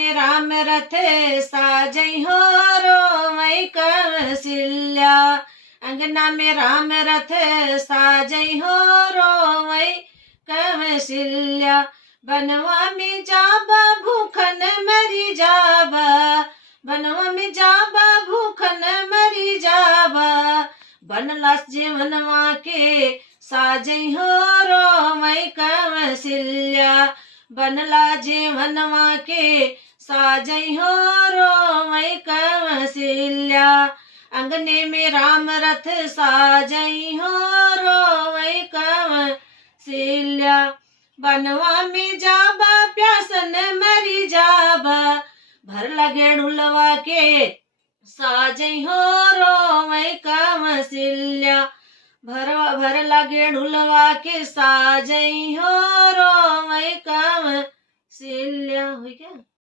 में राम रथ साजई हो रोवई कौशल्या। अंगना में राम रथ साजई हो रोवई कौशल्या। बनवा में जाबा भूखन मरी जाबा, बनवा में जाबा भूखन मरी जाबा। बनलास जीवनवा के साजई हो रोवई कौशल्या। बनला जीवनवा के साजई हो रोवई कौशल्या। अंगने में राम रथ साजई हो रोवई कौशल्या। बनवा में जाबा प्यासन मरी जाबा, भर लगे ढुलवा के साजई हो रोवई कौशल्या। भर लगे ढुलवा के साजई हो रोवई कौशल्या। हो गया।